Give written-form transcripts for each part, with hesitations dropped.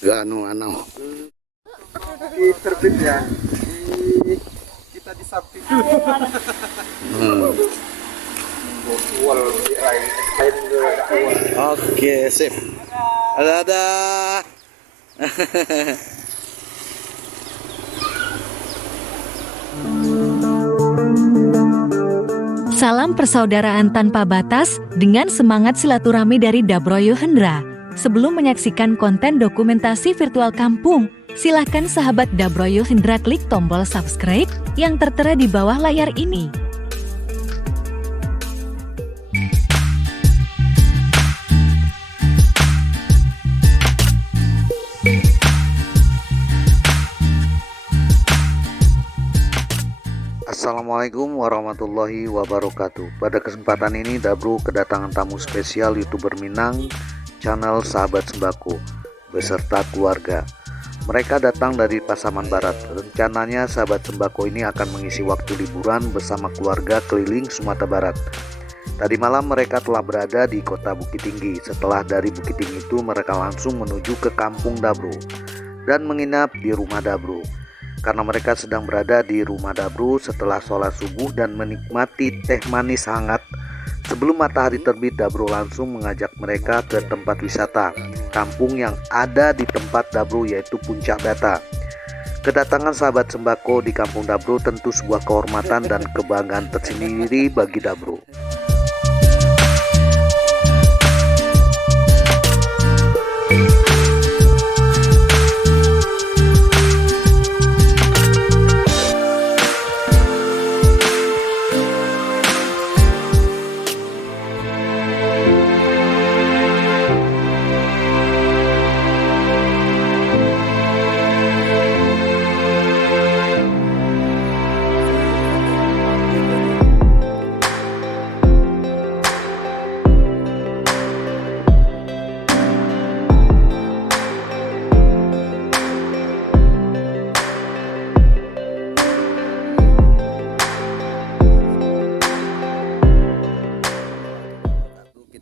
Gak anu. Di terbit ya. Kita di samping. Hmm. Wall lain Oke, sip. Ada. Salam persaudaraan tanpa batas dengan semangat silaturahmi dari Dabroyo Hendra. Sebelum menyaksikan konten dokumentasi virtual kampung, silahkan sahabat Dabroyo Hendra klik tombol subscribe yang tertera di bawah layar ini. Assalamualaikum warahmatullahi wabarakatuh. Pada kesempatan ini Dabro kedatangan tamu spesial YouTuber Minang, channel Sahabat Sembako beserta keluarga. Mereka datang dari Pasaman Barat. Rencananya Sahabat Sembako ini akan mengisi waktu liburan bersama keluarga keliling Sumatera Barat. Tadi malam mereka telah berada di kota Bukit Tinggi. Setelah dari Bukit Tinggi itu mereka langsung menuju ke kampung Dabro dan menginap di rumah Dabro. Karena mereka sedang berada di rumah Dabro setelah sholat subuh dan menikmati teh manis hangat sebelum matahari terbit, Dabro langsung mengajak mereka ke tempat wisata kampung yang ada di tempat Dabro, yaitu Puncak Data. Kedatangan Sahabat Sembako di kampung Dabro tentu sebuah kehormatan dan kebanggaan tersendiri bagi Dabro.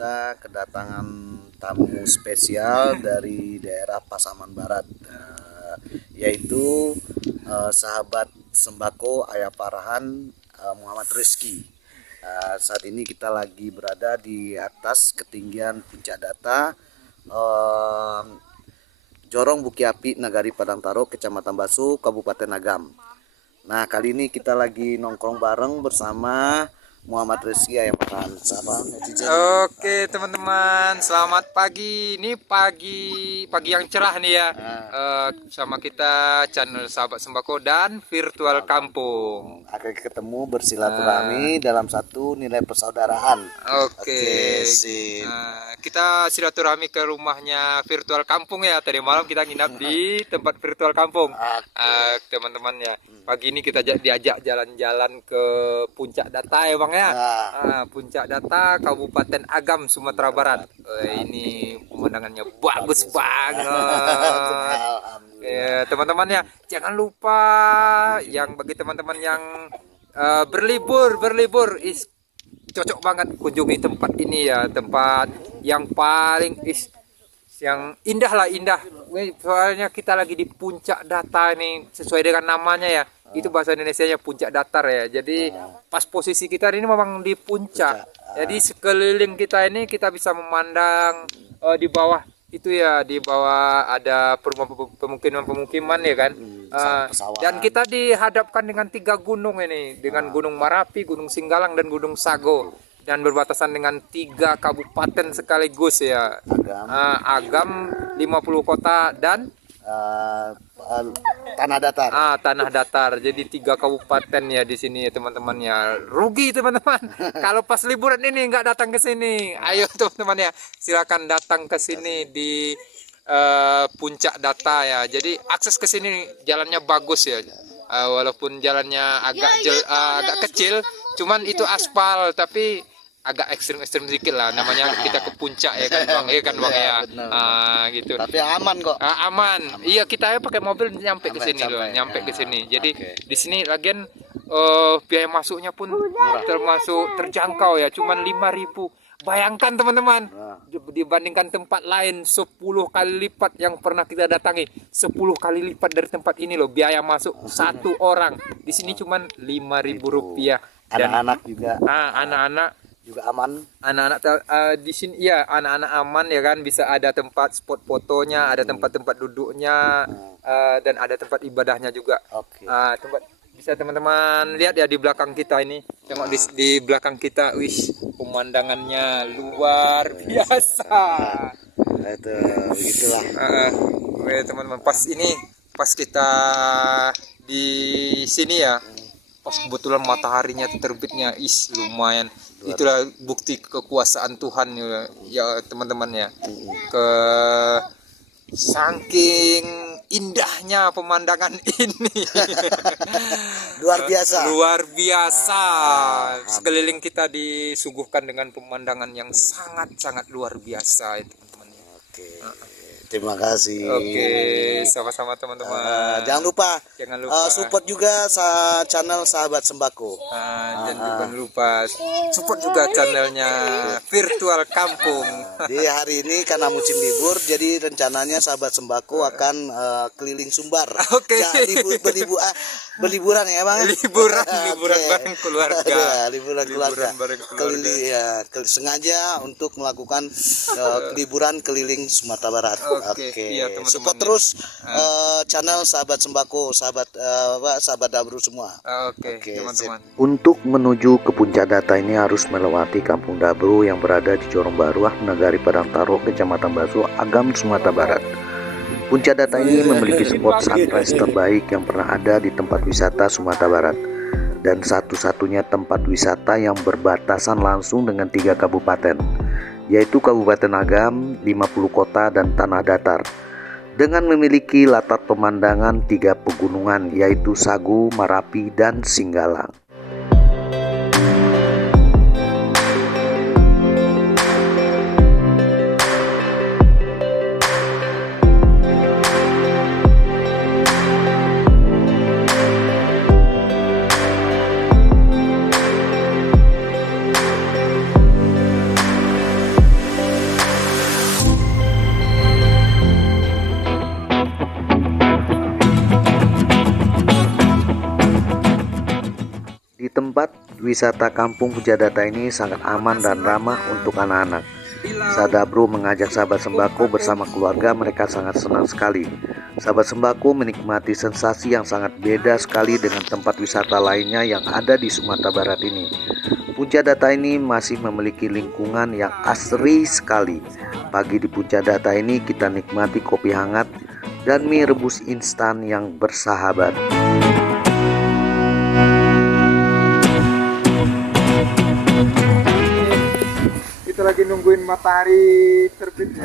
Kita kedatangan tamu spesial dari daerah Pasaman Barat, yaitu Sahabat Sembako Ayah Parahan, Muhammad Rizky. Saat ini kita lagi berada di atas ketinggian Puncak Data, Jorong Bukiapi, Nagari Padang Taro, Kecamatan Baso, Kabupaten Agam. Nah, kali ini kita lagi nongkrong bareng bersama Muhammad Rizky Ayah Parahan. Oke teman-teman, selamat pagi. Ini pagi yang cerah nih ya. Sama kita channel Sahabat Sembako dan Virtual Kampung. Akan ketemu bersilaturahmi dalam satu nilai persaudaraan. Oke, sip. kita silaturahmi ke rumahnya Virtual Kampung ya. Tadi malam kita nginap di tempat Virtual Kampung. Teman-teman ya. Pagi ini kita diajak jalan-jalan ke Puncak Data ya Bang ya. Puncak Data Kabupaten Agam, Sumatera Barat. Ini pemandangannya bagus banget. Ya, teman-teman ya, jangan lupa yang bagi teman-teman yang berlibur cocok banget kunjungi tempat ini ya, tempat yang paling yang indah. Soalnya kita lagi di Puncak Data nih, sesuai dengan namanya ya. Itu bahasa Indonesianya Puncak Datar ya. Jadi pas posisi kita ini memang di puncak. Jadi sekeliling kita ini kita bisa memandang di bawah itu ya, di bawah ada pemukiman ya kan. Dan kita dihadapkan dengan 3 gunung ini, dengan Gunung Marapi, Gunung Singgalang dan Gunung Sago, dan berbatasan dengan 3 kabupaten sekaligus ya. Agam, 50 kota dan Tanah Datar. Tanah Datar. Jadi 3 kabupaten ya di sini ya teman-teman ya. Rugi teman-teman kalau pas liburan ini nggak datang ke sini. Ayo teman-teman ya, silakan datang ke sini di Puncak Data ya. Jadi akses ke sini jalannya bagus ya. Walaupun jalannya agak kecil, cuman itu aspal, tapi agak ekstrim sedikit lah, namanya kita ke puncak ya kan Bang, ya. Gitu. Tapi aman kok. Aman. Iya, kita ya pakai mobil nyampe ke sini loh, ke sini. Jadi di sini lagian biaya masuknya pun termasuk terjangkau ya, cuman 5.000. Bayangkan teman-teman, dibandingkan tempat lain 10 kali lipat yang pernah kita datangi. 10 kali lipat dari tempat ini loh biaya masuk satu orang. Di sini cuman Rp5.000. Dan Anak-anak juga anak-anak juga aman. anak-anak di sini ya, anak-anak aman ya kan, bisa ada tempat spot fotonya, ada tempat-tempat duduknya, dan ada tempat ibadahnya juga. Oke. Tempat bisa teman-teman lihat ya di belakang kita ini. Tengok di belakang kita, wis pemandangannya luar biasa. Nah, itu begitulah. Oke teman-teman, pas kita di sini ya, pas kebetulan mataharinya terbitnya, lumayan. Itulah bukti kekuasaan Tuhan ya teman-teman ya. Saking indahnya pemandangan ini. Luar biasa. Sekeliling kita disuguhkan dengan pemandangan yang sangat-sangat luar biasa ya teman-teman. Oke. Terima kasih. Oke, sama-sama teman-teman. Jangan lupa support juga channel Sahabat Sembako. Jangan lupa support juga channelnya Virtual Kampung. Di hari ini karena musim libur, jadi rencananya Sahabat Sembako akan keliling Sumbar. Oke. Ya, berliburan ya bang? Liburan Oke. bareng keluarga. Ya, liburan keluarga. bareng keluarga. Keliling ya, sengaja untuk melakukan liburan keliling Sumatera Barat. Oke, iya, teman-teman. Support terus channel Sahabat Sembako, sahabat Dabru semua. Oke, teman-teman. Untuk menuju ke puncak data ini harus melewati Kampung Dabru yang berada di Jorong Baruah, Nagari Padang Taro, Kecamatan Baso, Agam, Sumatera Barat. Puncak data ini memiliki spot sunrise terbaik yang pernah ada di tempat wisata Sumatera Barat, dan satu-satunya tempat wisata yang berbatasan langsung dengan 3 kabupaten, yaitu Kabupaten Agam, 50 kota, dan Tanah Datar, dengan memiliki latar pemandangan 3 pegunungan, yaitu Sagu, Marapi, dan Singgalang. Tempat wisata Kampung Puncak Data ini sangat aman dan ramah untuk anak-anak. Saat Dabru mengajak Sahabat Sembako bersama keluarga, mereka sangat senang sekali. Sahabat Sembako menikmati sensasi yang sangat beda sekali dengan tempat wisata lainnya yang ada di Sumatera Barat ini. Puncak Data ini masih memiliki lingkungan yang asri sekali. Pagi di Puncak Data ini kita nikmati kopi hangat dan mie rebus instan yang bersahabat. Kita lagi nungguin matahari terbitnya.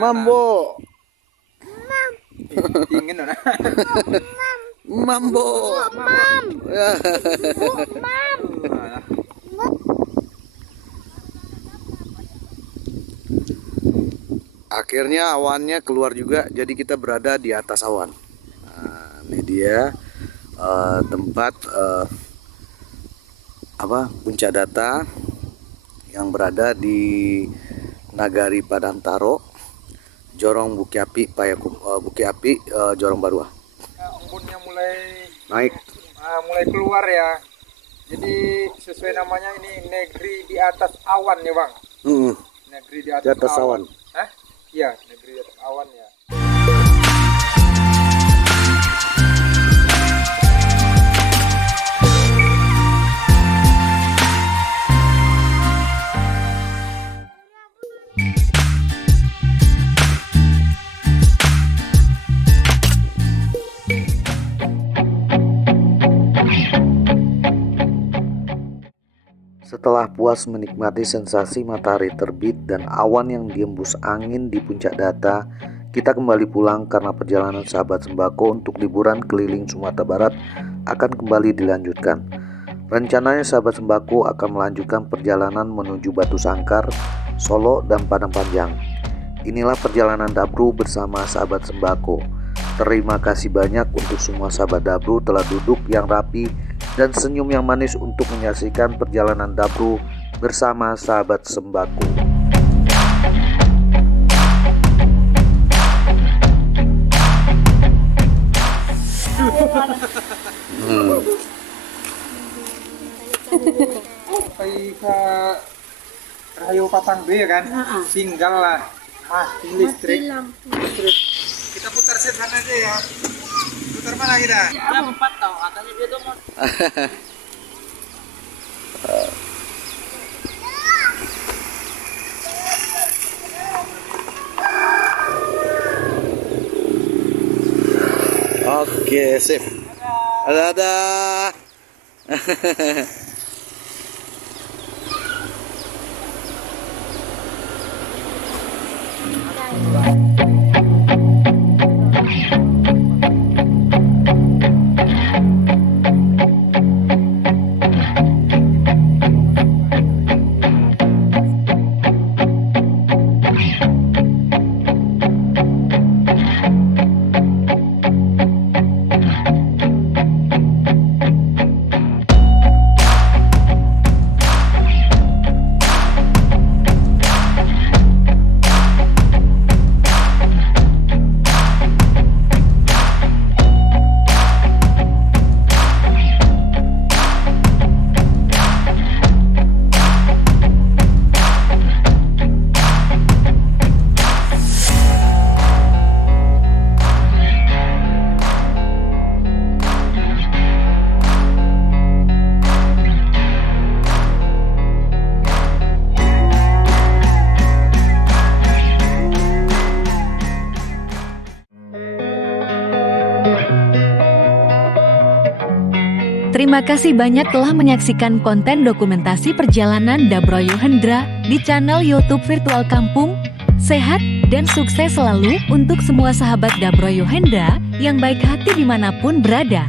Mambo. Dingin nah. Mambo. Akhirnya awannya keluar juga, jadi kita berada di atas awan. Nah, ini dia tempat Puncak Data yang berada di Nagari Padang Taro, Jorong Buki Api, Buki Api, Jorong Baruah. Embunnya mulai Naik. Mulai keluar ya. Jadi sesuai namanya ini negeri di atas awan ya bang. Negeri di atas awan. Hah? Iya, negeri di atas awan ya. Setelah puas menikmati sensasi matahari terbit dan awan yang diembus angin di puncak Data, kita kembali pulang karena perjalanan sahabat sembako untuk liburan keliling Sumatera Barat akan kembali dilanjutkan. Rencananya sahabat sembako akan melanjutkan perjalanan menuju Batu Sangkar, Solo, dan Padang Panjang. Inilah perjalanan Dabru bersama sahabat sembako. Terima kasih banyak untuk semua sahabat Dabru telah duduk yang rapi dan senyum yang manis untuk menyaksikan perjalanan Dabru bersama sahabat sembako. Sampai ke Rayo Patang B kan, tinggal lah mati listrik. Kita putar sana aja ya. Putar mana kita? Ya, 4 tahu katanya dia tuh mau. Oke, sip. Ada. Terima kasih banyak telah menyaksikan konten dokumentasi perjalanan Dabroyo Hendra di channel YouTube Virtual Kampung. Sehat dan sukses selalu untuk semua sahabat Dabroyo Hendra yang baik hati dimanapun berada.